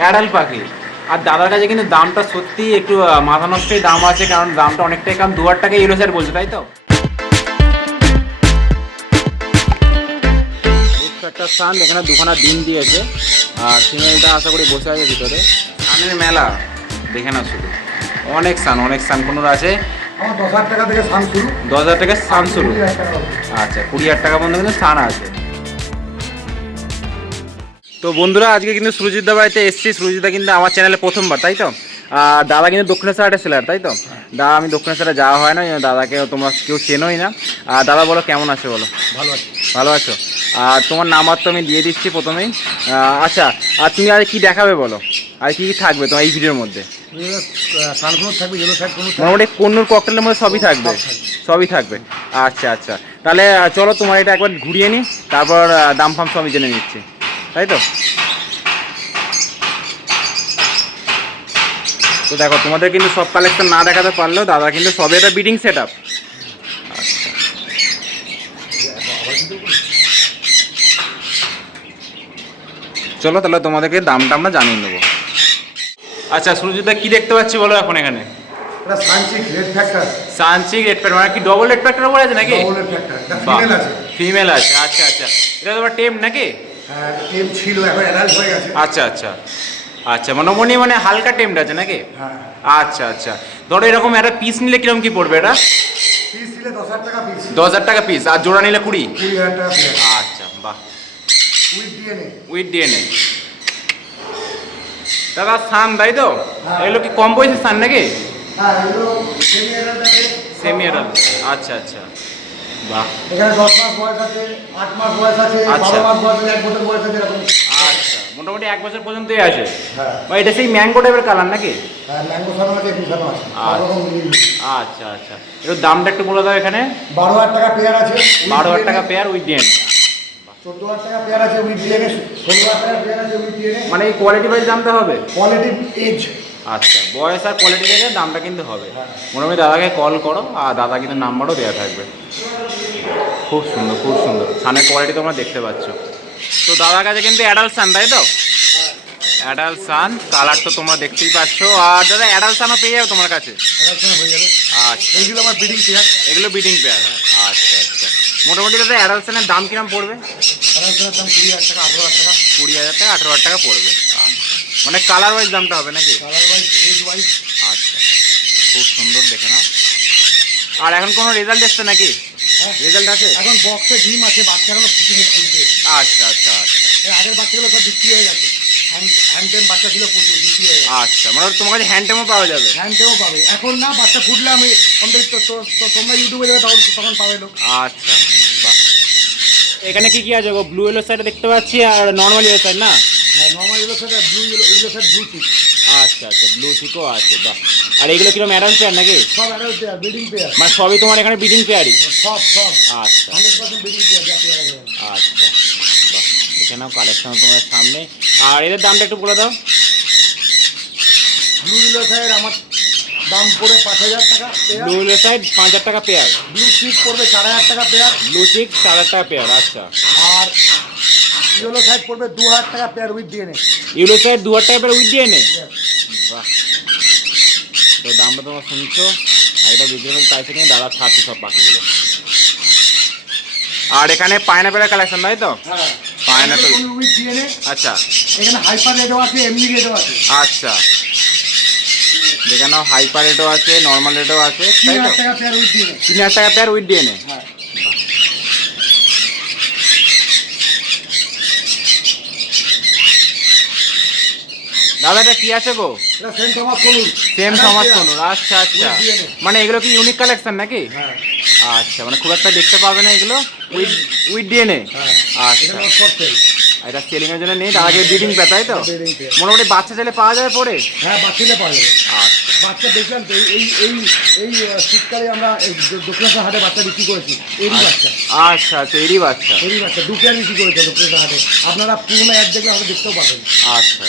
Adult পাখি। আর দাদার কাছে কিন্তু দামটা সত্যি একটু মাথা নষ্টই দাম আছে কারণ দামটা অনেকটাই কম দু হাজার টাকা ইউরো স্যার বলছে তাই তো? একটা সান এখানে দুখানা ডিম দিয়েছে। আর ফিমেলটা আশা করি বসে আছে ভিতরে। সানের মেলা দেখে না শুধু। অনেক সান অনেক সান কোনো আছে? দশ হাজার টাকা থেকে সান শুরু। দশ হাজার টাকা সান শুরু। আচ্ছা কুড়ি হাজার টাকা পর্যন্ত কিন্তু সান আছে। তো বন্ধুরা আজকে কিন্তু সুরজিৎ দা বাড়িতে এসছি। সুরজিৎ দা কিন্তু আমার চ্যানেলে প্রথমবার তাই তো? আর দাদা কিন্তু দক্ষিণেশ্বর হাটের সেলার তাই তো? দাদা আমি দক্ষিণেশ্বরে যাওয়া হয় না দাদাকে তোমরা কেউ চেনোই না। আর দাদা বলো কেমন আছো বলো? ভালো আছো। ভালো আছো? আর তোমার নাম্বার তো আমি দিয়ে দিচ্ছি প্রথমেই। আচ্ছা আর তুমি আর কি দেখাবে বলো? আর কি কি থাকবে তোমার এই ভিডিওর মধ্যে? মোটামুটি কন্নুর ককটেলের মধ্যে সবই থাকবে। সবই থাকবে। আচ্ছা আচ্ছা। তাহলে চলো তোমার এটা একবার ঘুরিয়ে নিই। তারপর দাম ফাম সবই জেনে নিচ্ছি। তাই তো? তো দেখো তোমাদের কিন্তু সব কালেকশন না দেখাতে পারলেও দাদা কিন্তু সবই এটা বিডিং সেট আপ চলো তাহলে তোমাদেরকে দামটা আমরা জানিয়ে নেব। আচ্ছা সুরজিৎদা কি দেখতে পাচ্ছি বলো এখন এখানে? সানচিক রেড ফ্যাক্টর মানে কি ডবল রেড উপর আছে নাকি? ফ্যাক্টর ফিমেল আছে আচ্ছা আচ্ছা। এটা তোমার টেম নাকি? টেম ছিল এখন অ্যাডাল্ট হয়ে গেছে। আচ্ছা আচ্ছা। আচ্ছা মোটামুটি মানে হালকা টেমটা আছে নাকি? হ্যাঁ আচ্ছা আচ্ছা। ধরো এরকম একটা পিস নিলে কীরকম কি পড়বে এটা? পিস দিলে দশ হাজার টাকা পিস দশ হাজার টাকা পিস আর জোড়া নিলে কুড়ি? কুড়ি হাজার টাকা আচ্ছা বাহ। উইথ ডিএনএ উইথ ডিএনএ দাদা সান তাই তো? হ্যাঁ। এগুলো কি কম বয়সের সান নাকি? হ্যাঁ এগুলো সেমি অ্যাডাল্ট আচ্ছা আচ্ছা। বাহ। এখানে দশ মাস বয়স আছে আট মাস বয়স আছে আচ্ছা। বারো মাস বয়স আছে এক বছর বয়স আছে এরকম। আচ্ছা মোটামুটি এক বছর পর্যন্তই আছে। হ্যাঁ। বা এটা সেই ম্যাঙ্গো টাইপের কালার নাকি? হ্যাঁ ম্যাঙ্গো সানো আছে একুশ সানো আছে সব রকম মিলিয়ে আচ্ছা আচ্ছা। এর দামটা একটু বলে দাও এখানে। বারো হাজার টাকা পেয়ার আছে বারো হাজার টাকা পেয়ার উইথ চোদ্দ হাজার টাকা পেয়ার আছে উইথ ডিএনএ ষোলো হাজার টাকা পেয়ার আছে উইথ ডিএনএ মানে এই কোয়ালিটি ওয়াইজ দামটা হবে? কোয়ালিটি এজ আচ্ছা বয়স আর কোয়ালিটি দেখে দামটা কিন্তু হবে। হ্যাঁ। মোটামুটি দাদাকে কল করো আর দাদা কিন্তু নাম্বারও দেওয়া থাকবে। খুব সুন্দর খুব সুন্দর। সানের কোয়ালিটি তোমরা দেখতে পাচ্ছ। তো দাদার কাছে কিন্তু অ্যাডাল্ট সান তাই তো? অ্যাডাল্ট সান কালার তো তোমরা দেখতেই পাচ্ছ। আর দাদা অ্যাডাল্ট সানও পেয়ে যাবে তোমার কাছে? আচ্ছা। এইগুলো আমার বিডিং পেয়ার এগুলো বিডিং পেয়ার আচ্ছা আচ্ছা। মোটামুটি দাদা অ্যাডাল্ট সানের দাম কিরম পড়বে? দাম কুড়ি হাজার টাকা আঠেরো হাজার টাকা। কুড়ি হাজার টাকা আঠেরো হাজার টাকা পড়বে। আচ্ছা। মানে কালার ওয়াইজ দামটা হবে নাকি? কালার ওয়াইজ এজ ওয়াইজ আচ্ছা। খুব সুন্দর দেখে নাও। আর এখন কোনো রেজাল্ট এসছে নাকি? রেজাল্ট আছে? এখন বক্সে ডিম আছে বাচ্চাগুলো ফুটিয়ে ফুটবে আচ্ছা আচ্ছা আচ্ছা। আগের বাচ্চাগুলো সব বিক্রি হয়ে গেছে। হ্যান্ড হ্যান্ড বাচ্চা ছিল প্রচুর বিক্রি হয়ে গেছে। আচ্ছা মানে তোমার কাছে হ্যান্ডটেমও পাওয়া যাবে? হ্যান্ড টেমও পাবে। এখন না বাচ্চা ফুটলে আমি তো- তো- তো- তোমরা ইউটিউবে যাবে তখন তখন পাবে লোক। আচ্ছা বাহ। এখানে কি কি আছে গো? ব্লু ইয়েলো সাইড দেখতে পাচ্ছি আর নর্মাল ইয়েলো সাইড না? হ্যাঁ নর্মাল ইউলো সাথে ব্লু ইউলো ইউলো সাথে ব্লু চিক আচ্ছা আচ্ছা ব্লু চিকও আছে বাহ। আর এগুলো কীরকম অ্যাডাল্ট পেয়ার নাকি? সব অ্যাডাল্ট পেয়ার ব্রিডিং পেয়ার মানে সবই তোমার এখানে বিডিং পেয়ারই সব সব। আচ্ছা। হান্ড্রেড পার্সেন্ট ব্রিডিং পেয়ার যা পেয়ার আছে। আচ্ছা বাহ। এখানেও কালেকশন তোমার সামনে। আর এদের দামটা একটু বলে দাও। ব্লু ইউলো সাইড আমার দাম পড়ে পাঁচ হাজার টাকা ব্লু ইয়েলো সাইড পাঁচ হাজার টাকা পেয়ার ব্লু চিক পড়বে চার হাজার টাকা পেয়ার ব্লু চিক চার হাজার টাকা পেয়ার আচ্ছা। আর ইয়েলো সাইড পড়বে দু হাজার টাকা pair with DNA yellow side দু হাজার টাকা পেয়ার উইথ বাহ। তো দামটা তোমরা শুনছো আর এটা রিজনেবল প্রাইসে নিয়ে দাদা ছাড়ছে সব পাখিগুলো। আর এখানে পাইনাপেলের কালেকশন তাই তো? হ্যাঁ। Pineapple. উইথ ডিএনএ আচ্ছা। এখানে হাইপার রেটও আছে এমনি রেটও আছে। আচ্ছা। দেখে হাইপার রেটও আছে নর্মাল রেটও আছে তিন তাই তো? হাজার টাকা পেয়ার উইথ ডিএনএ তিন হাজার টাকা পেয়ার উইথ দিয়ে নে হ্যাঁ। দাদা এটা কি আছে গো? সেম সমাজ সোনুর আচ্ছা আচ্ছা। মানে এগুলো কি ইউনিক কালেকশন নাকি? হ্যাঁ। আচ্ছা মানে খুব একটা দেখতে পাবে না এগুলো? উইথ উইথ ডিএনএ আচ্ছা। এটা সেল এর জন্য নেই আগে ব্রিডিং পেয়ে তাই তো? মোটামুটি বাচ্চা ছেলে পাওয়া যাবে পরে? হ্যাঁ বাচ্চাদের পাওয়া যাবে। আচ্ছা। বাচ্চা দেখলাম তো এই এই এই শীতকালে আমরা দক্ষিণেশ্বর হাটে বাচ্চা বিক্রি করেছি। এরই বাচ্চা। আচ্ছা আচ্ছা এরই বাচ্চা। এরই বাচ্চা। দু পেয়ার বিক্রি করেছে দক্ষিণেশ্বর হাটে। আপনারা পুরোনো অ্যাড দেখলে হয়তো দেখতেও পাবেন। আচ্ছা।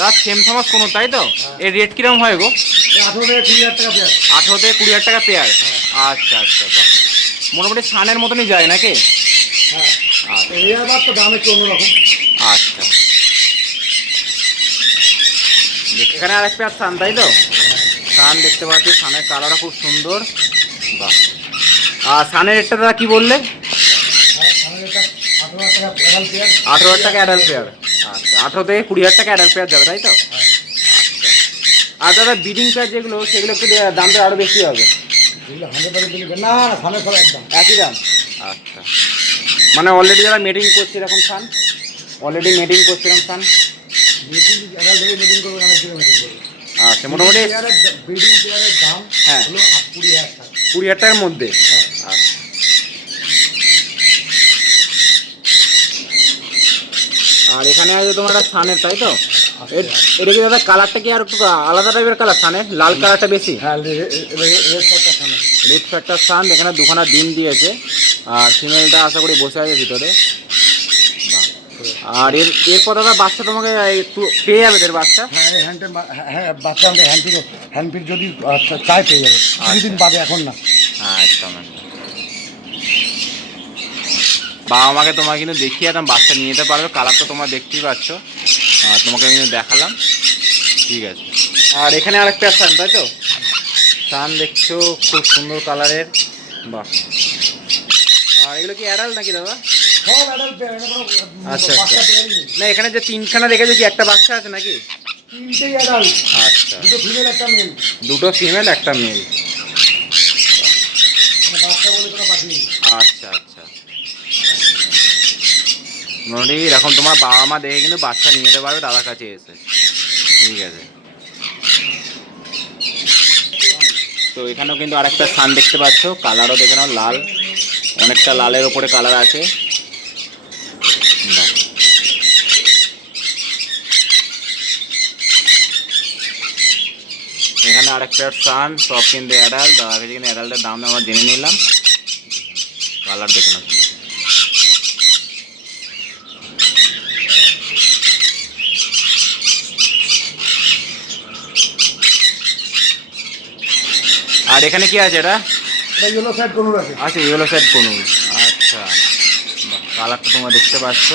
দাদা সেম সমাজ কোনো তাই তো? এর রেট কীরকম হয় গো? আঠেরো থেকে কুড়ি হাজার টাকা পেয়ার পেয়ার আচ্ছা আচ্ছা বাহ। মোটামুটি সানের মতনই যায় নাকি? হ্যাঁ। আচ্ছা। আচ্ছা। এখানে আর একটা সান তাই তো? সান দেখতে পাচ্ছি সানের কালারটা খুব সুন্দর। বাহ। আর সানের রেটটা দাদা কি বললে? হ্যাঁ আঠারো হাজার টাকা অ্যাডাল্ট পেয়ার আঠেরো থেকে কুড়ি হাজার টাকা অ্যাডাল্ট পেয়ার যাবে তাই তো? আচ্ছা আর দাদা বিডিং পেয়ার যেগুলো সেগুলো একটু দামটা আরও বেশি হবে। না না সামনে সব একদম। একই দাম? আচ্ছা। মানে অলরেডি যারা মিটিং করছে এরকম সান অলরেডি মিটিং করছে এরকম করবে আচ্ছা মোটামুটি ব্রিডিং হ্যাঁ। কুড়ি হাজার টাকা। কুড়ি হাজার টাকার মধ্যে? হ্যাঁ আচ্ছা আর এখানে আছে তোমার একটা সানের তাই তো? এটা কি দাদা কালারটা কি আর একটু আলাদা টাইপের কালার সানের লাল কালারটা বেশি? হ্যাঁ রেড ফ্যাক্টর সান এখানে দুখানা ডিম দিয়েছে। আর ফিমেলটা আশা করি বসে আছে ভিতরে। আর এর এরপর দাদা বাচ্চা তোমাকে একটু পেয়ে যাবে এর বাচ্চা? হ্যাঁ এই হ্যান্ডেল হ্যাঁ বাচ্চা আমাদের হ্যান্ডপিল হ্যান্ডপিল যদি আহ, চায় পেয়ে যাবে। কিছুদিন বাদে এখন না। একদম। বাবা মাকে তোমাকে কিন্তু দেখিয়ে একদম বাচ্চা নিয়ে যেতে পারবে কালার তো তোমরা দেখতেই পাচ্ছ। আর তোমাকে কিন্তু দেখালাম। ঠিক আছে। আর এখানে আরেকটা সান তাই তো? সান দেখছ খুব সুন্দর কালারের। বাহ। আর এগুলো কি অ্যাডাল্ট নাকি দাদা? কোনো আচ্ছা, আচ্ছা। না এখানে যে তিনখানা দেখেছ কি একটা বাচ্চা আছে নাকি? আচ্ছা। দুটো ফিমেল একটা মেল একটা মানে আচ্ছা আচ্ছা। মোটামুটি এরকম তোমার বাবা মা দেখে কিন্তু বাচ্চা নিয়ে যেতে পারবে দাদার কাছে এসে। ঠিক আছে। তো এখানেও কিন্তু আরেকটা সান দেখতে পাচ্ছ, কালারও দেখে নাও লাল। অনেকটা লালের ওপরে কালার আছে। এখানে আরেকটা সান সব কিন্তু অ্যাডাল্ট দাদা কিন্তু অ্যাডাল্টের দাম আমরা জেনে নিলাম। কালার দেখে নাও আর এখানে কি আছে এটা? ইয়েলো সাইড কোনুর আছে। আচ্ছা ইয়েলো সাইড কোনুর আচ্ছা। কালারটা তোমরা দেখতে পাচ্ছ।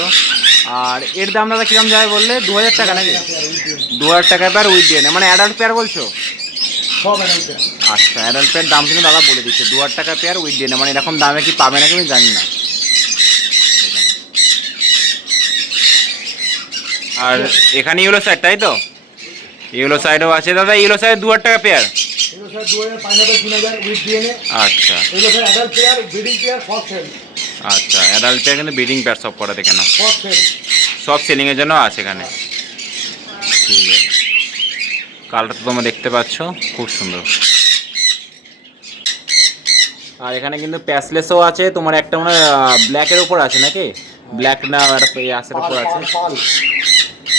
আর এর দাম দাদা কিরম যাবে বললে? দু হাজার টাকা নাকি? দু হাজার টাকা পেয়ার উইথ ডিএনএ মানে অ্যাডাল্ট পেয়ার বলছো? আচ্ছা অ্যাডাল্ট পেয়ার দাম কিন্তু দাদা বলে দিচ্ছে। দু হাজার টাকা পেয়ার উইথ ডিএনএ মানে এরকম দামে কি পাবে নাকি আমি জানি না। আর এখানে ইয়েলো সাইড তাই তো? ইয়েলো সাইডও আছে। দাদা ইয়েলো সাইড দু হাজার টাকা পেয়ার এগুলো স্যার দু হাজার পাইনাপেল তিন হাজার উইথ ডিএনএ আচ্ছা। এগুলো sir adult pair breeding pair সব সেল আচ্ছা অ্যাডাল্ট পেয়ার কিন্তু ব্রিডিং পেয়ার সব সেল সেলিংয়ের জন্য আছে এখানে। ঠিক আছে। কালারটা তো তোমরা দেখতে পাচ্ছ খুব সুন্দর। আর এখানে কিন্তু প্যাসলেসও আছে তোমার একটা মনে ব্ল্যাকের উপর আছে নাকি? ব্ল্যাক না একটা উপর আছে।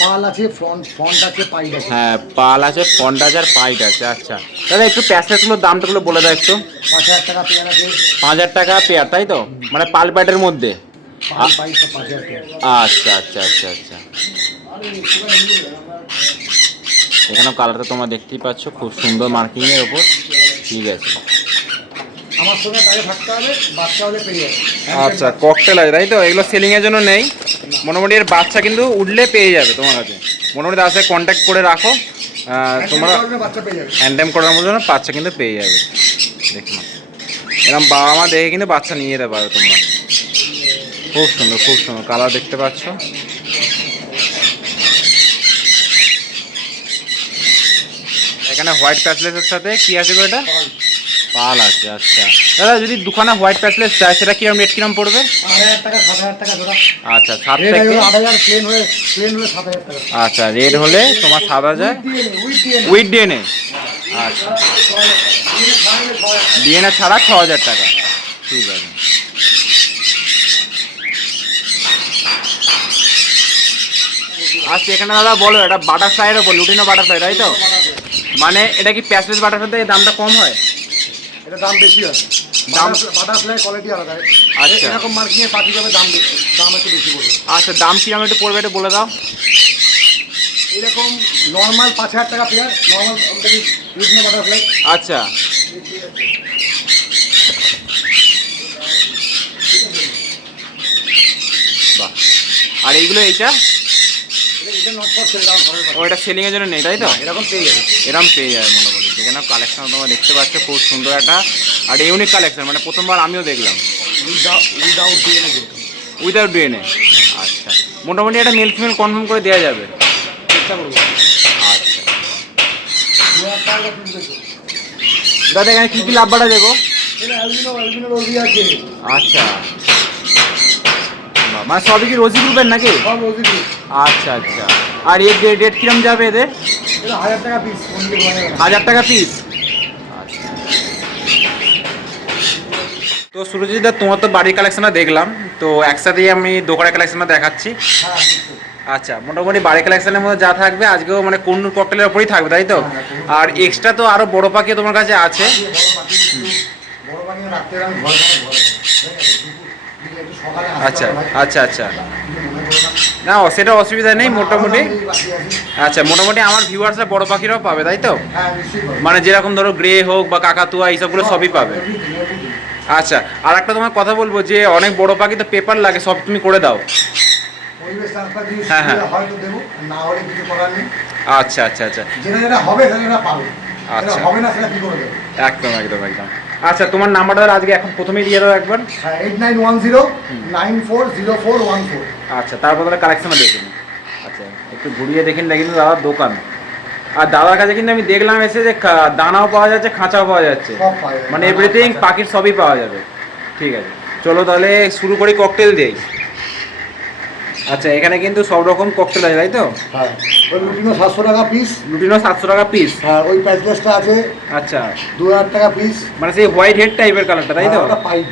পাল আছে ফ্রন্ট ফ্রন্ট আছে পাইড আছে। হ্যাঁ পাল আছে ফন্ট আছে আর পাইট আছে আচ্ছা। দাদা একটু প্যাসলেসগুলোর দামটাগুলো বলে দাও একটু। পাঁচ হাজার টাকা পেয়ার আছে। পাঁচ হাজার টাকা পেয়ার তাই তো? মানে পাল প্যাটের মধ্যে? পাইড আচ্ছা আচ্ছা আচ্ছা আচ্ছা। এখানেও কালারটা তোমরা দেখতেই পাচ্ছ খুব সুন্দর মার্কিং এর ওপর। ঠিক আছে। আমার সঙ্গে তাকে থাকতে হবে বাচ্চা হলে পেয়ে যাবে। আচ্ছা ককটেল আছে তাই তো? এগুলো সেলিং এর জন্য নেই। মোটামুটি এর বাচ্চা কিন্তু উঠলে পেয়ে যাবে তোমার কাছে। মোটামুটি তার সাথে কন্ট্যাক্ট করে রাখো। তোমরা হ্যান্ডেম করার না বাচ্চা কিন্তু পেয়ে যাবে। দেখো। এরকম বাবা মা দেখে কিন্তু বাচ্চা নিয়ে যেতে পারো তোমরা। খুব সুন্দর খুব সুন্দর। কালার দেখতে পাচ্ছ? এখানে হোয়াইট প্যাসলেসের সাথে কি আছে এটা? পাল আছে আচ্ছা। দাদা যদি দুখানা হোয়াইট প্যাসলেস চাই সেটা কিরম রেট কিরম পড়বে? আচ্ছা সাত থেকে আচ্ছা রেট হলে তোমার সাত হাজার। উইথ ডিএনএ আচ্ছা। ডিএনএ ছাড়া ছ হাজার টাকা। ঠিক আছে। আচ্ছা এখানে দাদা বলো এটা বাটারফ্লাইয়ের ওপর লুটিনো বাটারফ্লাই তাই তো? মানে এটা কি প্যাসলেস বাটারফ্লাই থেকে দামটা কম হয়? এটা দাম বেশি হয় দাম বাটারফ্লাই কোয়ালিটি আলাদা। আচ্ছা। এরকম মার্কিংয়ে পাখি যাবে দাম বেশি দাম একটু বেশি পড়বে। আচ্ছা দাম কীরকম একটু পড়বে এটা বলে দাও। এরকম নর্মাল পাঁচ হাজার টাকা পেয়ার নর্মাল আমাদের বাটারফ্লাই আচ্ছা। আর এইগুলো এইটা? ও। এটা সেলিংয়ের জন্য নেই তাই তো? এরকম পেয়ে যাবে। এরম পেয়ে যায় মোটামুটি। যেখানে কালেকশন তোমরা দেখতে পাচ্ছ খুব সুন্দর একটা আর ইউনিক কালেকশন মানে প্রথমবার আমিও দেখলাম। উইদাউট ডিএনএ উইদাউট ডিএনএ আচ্ছা। মোটামুটি একটা মেল ফিমেল কনফার্ম করে দেওয়া যাবে। চেষ্টা করব। আচ্ছা। দেখো। দাদা এখানে কী কী লাভবাটা আছে। আচ্ছা। মানে সবই কি রোজি গ্রুপের নাকি? আচ্ছা আচ্ছা। আর এর ডেট কিরম যাবে এদের হাজার টাকা পিস হাজার টাকা পিস তো সুরজিৎদা তোমার তো বাড়ির কালেকশনটা দেখলাম তো একসাথেই আমি দোকানের কালেকশনটা দেখাচ্ছি হ্যাঁ আচ্ছা মোটামুটি বাড়ি কালেকশনের মধ্যে যা থাকবে আজকেও মানে কোন ককটেলের ওপরেই থাকবে তাই তো আর এক্সট্রা তো আরও বড় পাখি তোমার কাছে আছে আচ্ছা আচ্ছা আচ্ছা মনে না। সেটা অসুবিধা নেই মোটামুটি। আচ্ছা মোটামুটি আমার ভিউয়ার্সরা বড় পাখিরাও পাবে তাই তো। মানে যেরকম ধরো গ্রে হোক বা কাকাতুয়া এইসবগুলো সবই পাবে। আচ্ছা আর একটা তোমার কথা বলব যে অনেক বড় পাখি তো পেপার লাগে সব তুমি করে দাও হ্যাঁ, হ্যাঁ। আচ্ছা আচ্ছা আচ্ছা হবে আচ্ছা। হবে না সেটা কি করে একদম একদম একদম আচ্ছা তোমার নাম্বারটা আজকে এখন প্রথমেই দিয়ে দাও একবার। Eight nine one zero nine four zero four one four আচ্ছা তারপর তাহলে কালেকশনটা দেখে নিই। আচ্ছা একটু ঘুরিয়ে দেখেন না কিন্তু দাদার দোকান। আর দাদার কাছে কিন্তু আমি দেখলাম এসে যে দানাও পাওয়া যাচ্ছে খাঁচাও পাওয়া যাচ্ছে। মানে এভরিথিং পাখির সবই পাওয়া যাবে। ঠিক আছে চলো তাহলে শুরু করি ককটেল দিই আচ্ছা এখানে কিন্তু সব রকম ককটেল আছে তাই তো? হ্যাঁ ওই লুটিনো সাতশো টাকা পিস লুটিনো সাতশো টাকা পিস হ্যাঁ ওই প্যাচলেসটা আছে। আচ্ছা। দু হাজার টাকা পিস মানে সেই হোয়াইট হেড টাইপের কালারটা তাই তো? পাইট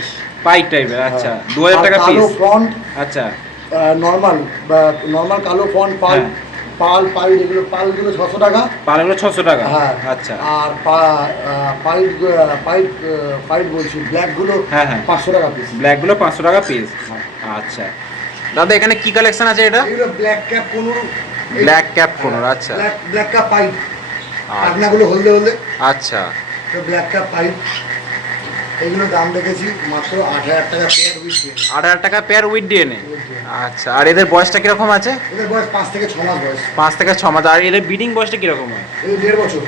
পাইট টাইপের আচ্ছা। দু হাজার টাকা হ্যাঁ। কালো পিস ফ্রন্ট আচ্ছা। নর্মাল নর্মাল কালো ফন্ট পাল হ্যাঁ। পাল পাইট এগুলো পালগুলো ছশো টাকা। পালাগুলো ছশো টাকা? হ্যাঁ। আচ্ছা। আর পাইট পাইট পাইট বলছি ব্ল্যাকগুলো হ্যাঁ, হ্যাঁ। পাঁচশো টাকা পিস ব্ল্যাকগুলো পাঁচশো টাকা পিস আচ্ছা। দাদা এখানে কি কালেকশন আছে এটা? এগুলো ব্ল্যাক ক্যাপ কোনো ব্ল্যাক ক্যাপ কোনোর আচ্ছা। ব্ল্যাক ব্ল্যাক ক্যাপ পাইপ। পাখনাগুলো হলদে হলদে। আচ্ছা। তো ব্ল্যাক ক্যাপ পাইপ এগুলো দাম রেখেছি মাত্র আট হাজার টাকা পেয়ার উইথ আট হাজার টাকা পেয়ার উইথ ডিএনএ আচ্ছা আর এদের বয়সটা কীরকম আছে? এদের বয়স পাঁচ থেকে ছ মাস বয়স। পাঁচ থেকে ছ মাস আর এদের ব্রিডিং বয়সটা কীরকম হয়? এই দেড় বছর।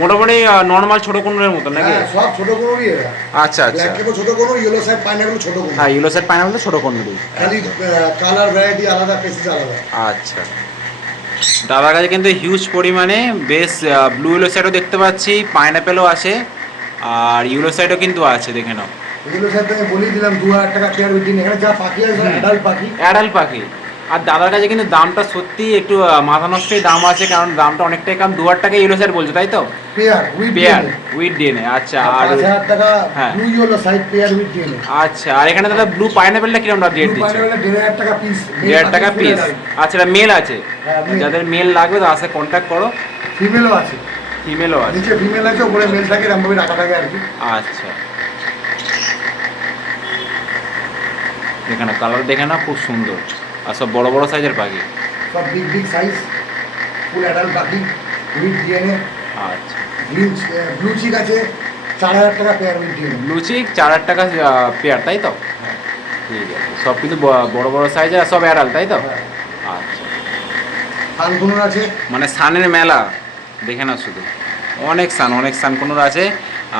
মোটামুটি নর্মাল ছোট কোনোর মতো নাকি? হ্যাঁ সব ছোট কোনোরই এরা। আচ্ছা আচ্ছা। ব্ল্যাক ছোট কোনো ইয়েলো সাইড পাইনাগুলো ছোট কোনো হ্যাঁ ইউলো সেট পাইনাপল ছোট কোনোরই খালি কালার ভ্যারাইটি আলাদা পেসিস আলাদা। আচ্ছা। দাদার কাছে কিন্তু হিউজ পরিমাণে বেশ ব্লু ইউলো সাইডও দেখতে পাচ্ছি পাইনাপেলও আছে আর ইউলো সাইডও কিন্তু আছে দেখে নাও। এগুলো সাইড আমি বলেই দিলাম দু হাজার টাকা পেয়ার উইথ এখানে যা পাখি আছে অ্যাডাল্ট পাখি। অ্যাডাল্ট পাখি। আর দাদার কাছে কিন্তু দামটা সত্যি একটু মাথা নষ্টই দাম আছে কারণ দামটা অনেকটাই কম দু হাজার টাকা ইউলো সাইড বলছো তাই তো? পেয়ার পেয়ার উইথ ডিএনএ আচ্ছা আর হাজার টাকা হ্যাঁ। Blue yellow side pair with DNA আচ্ছা আর এখানে দাদা ব্লু পাইনাপেলটা কীরকম রেট দিচ্ছে? পাইনাপেলের দেড় হাজার টাকা পিস দেড় টাকা পিস আচ্ছা এটা মেল আছে? হ্যাঁ, যাদের মেল লাগবে তার সাথে কন্ট্যাক্ট করো। ফিমেলও আছে। ফিমেলও আছে। নিচে ফিমেল আছে উপরে মেল থাকে এরকমভাবে রাখা থাকে আর কি। আচ্ছা। দেখে না কালার দেখে না খুব সুন্দর। আর সব বড় বড় সাইজের পাখি? সব big big size full adult পাখি উইথ ডিএনএ আচ্ছা। গ্রিন ব্লু চিক আছে চার হাজার টাকা পেয়ার উইথ ডিএনএ লুচি চার হাজার টাকা পেয়ার তাই তো? ঠিক আছে। সব কিন্তু বড় বড় সাইজের আর সব অ্যাডাল্ট তাই তো? হ্যাঁ। আচ্ছা। কানকুনুর আছে। মানে সানের মেলা দেখে নাও শুধু। অনেক সান অনেক সান কোনোর আছে।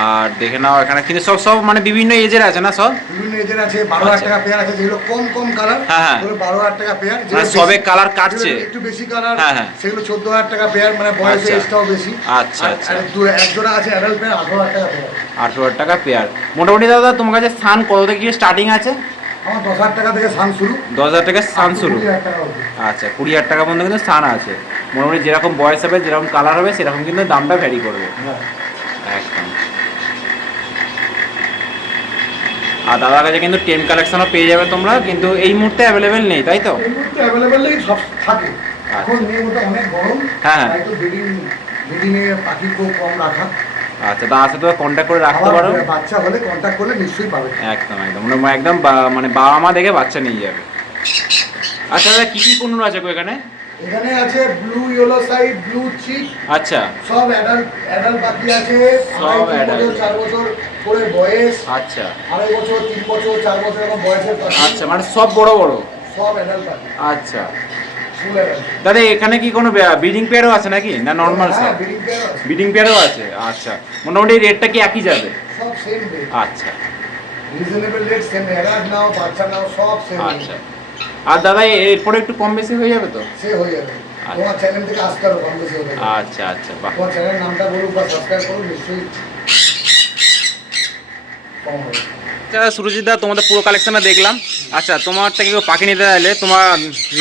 আর দেখে নাও এখানে। কিন্তু সব সব মানে বিভিন্ন এজের আছে না সব? বিভিন্ন এজের আছে বারো হাজার আচ্ছা। টাকা পেয়ার আছে যেগুলো কম কম কালার হ্যাঁ, হ্যাঁ। বারো হাজার টাকা পেয়ার মানে সবে কালার কাটছে। একটু বেশি কালার হ্যাঁ, হ্যাঁ। সেগুলো চোদ্দ হাজার টাকা পেয়ার মানে বয়সে আচ্ছা। এজটাও বেশি। আচ্ছা, আচ্ছা। এক জোড়া আছে অ্যাডাল্ট পেয়ার আঠারো হাজার টাকা পেয়ার আঠেরো হাজার টাকা পেয়ার মোটামুটি দাদা তোমার কাছে সান কত থেকে স্টার্টিং আছে? আমার দশ হাজার টাকা থেকে সান শুরু। দশ হাজার টাকা সান শুরু। আচ্ছা কুড়ি হাজার টাকা পর্যন্ত কিন্তু সান আছে। মোটামুটি যেরকম বয়স হবে যেরকম কালার হবে সেরকম কিন্তু দামটা ভ্যারি করবে। হ্যাঁ। একদম। আর দাদার কাছে কিন্তু টেন কালেকশনও পেয়ে যাবে তোমরা কিন্তু এই মুহূর্তে অ্যাভেলেবেল নেই তাই তো? এই মুহূর্তে অ্যাভেলেবেল সব থাকে। এখন নিয়মিত অনেক গরম আচ্ছা। হ্যাঁ, হ্যাঁ। তাই তো ব্রিডিং ব্রিডিং পাখি খুব কম রাখা। আচ্ছা তোমরা কন্ট্যাক্ট করে রাখতে পারো। বাচ্চা হলে কন্ট্যাক্ট করলে নিশ্চয়ই পাবে। একদম একদম। মানে একদম মানে বাবা মা দেখে বাচ্চা নিয়ে যাবে। আচ্ছা দাদা কী কী পণ্য আছে গো এখানে? এখানে আছে blue yellow side blue chick আচ্ছা। সব অ্যাডাল্ট অ্যাডাল্ট পাখি আছে। সব তিন বছর চার বছর করে বয়স। আচ্ছা। আড়াই বছর তিন বছর চার বছর এরকম বয়সের পাখি। আচ্ছা মানে সব বড় বড়? সব অ্যাডাল্ট পাখি। আচ্ছা। দাদা এখানে কি কোনো ব্রিডিং পেয়ারও আছে নাকি? না নর্মাল হ্যাঁ সব? ব্রিডিং পেয়ারও আছে। আচ্ছা। মোটামুটি রেটটা কি একই যাবে? সব সেম আচ্ছা। রিজনেবল রেট সেম অ্যাডাল্ট নাও বাচ্চা নাও সব সেম আচ্ছা। আর দাদা এরপরে একটু কম বেশি হয়ে যাবে তো? সে হয়ে যাবে। তোমার চ্যানেল থেকে আসতে হবে কম বেশি হলে আচ্ছা আচ্ছা বাহ। তোমার চ্যানেল নামটা বলুক বা সাবস্ক্রাইব করুন নিশ্চয়ই কম হবে। আচ্ছা সুরজিৎ দা তোমাদের পুরো কালেকশনটা দেখলাম। আচ্ছা তোমার থেকে কেউ পাখি নিতে চাইলে তোমার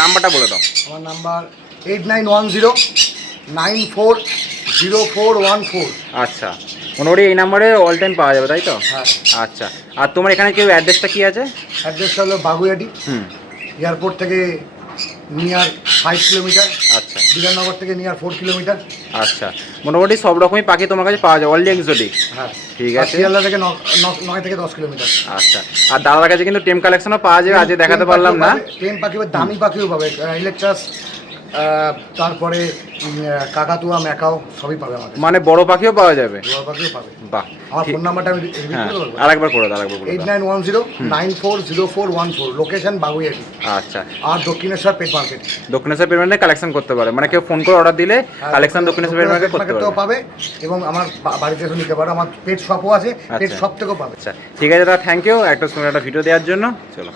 নাম্বারটা বলে দাও। আমার number eight nine one zero nine four zero four one four. আচ্ছা মোটামুটি এই নাম্বারে অল টাইম পাওয়া যাবে তাই তো? হ্যাঁ। আচ্ছা আর তোমার এখানে কেউ অ্যাড্রেসটা কি আছে? অ্যাড্রেসটা হলো বাগুয়াটি হুম। এয়ারপোর্ট থেকে নিয়ার ফাইভ কিলোমিটার আচ্ছা। বিধাননগর থেকে নিয়ার ফোর কিলোমিটার আচ্ছা। মোটামুটি সব রকমই পাখি তোমার কাছে পাওয়া যায় অনলি এক্সোটিক হ্যাঁ। ঠিক আছে। শিয়ালদা থেকে নয় থেকে দশ কিলোমিটার আচ্ছা। আর দাদার কাছে কিন্তু টেম কালেকশনও পাওয়া যায় আজকে দেখাতে পারলাম না। টেম পাখি বা দামি পাখিও পাবে ইলেকট্রাস তারপরে কাকাতুয়া ম্যাকাও সবই পাবে আমাদের। মানে বড় পাখিও পাওয়া যাবে? বড় পাখিও পাবে। বাহ আমার ফোন নাম্বারটা আমি হ্যাঁ আরেকবার করে দাও আরেকবার করে eight nine one zero nine four zero four one four location Baguiati. আচ্ছা। আর দক্ষিণেশ্বর পেট মার্কেট দক্ষিণেশ্বর পেমেন্টে কালেকশন করতে পারে। মানে কেউ ফোন করে অর্ডার দিলে কালেকশন দক্ষিণেশ্বর পেমেন্টে করতে পারে পাবে এবং আমার বাড়িতে এসে নিতে পারো। আমার পেট শপও আছে পেট আচ্ছা। শপ থেকেও পাবে। আচ্ছা ঠিক আছে দাদা থ্যাংক ইউ একটা সুন্দর একটা ভিডিও দেওয়ার জন্য। চলো।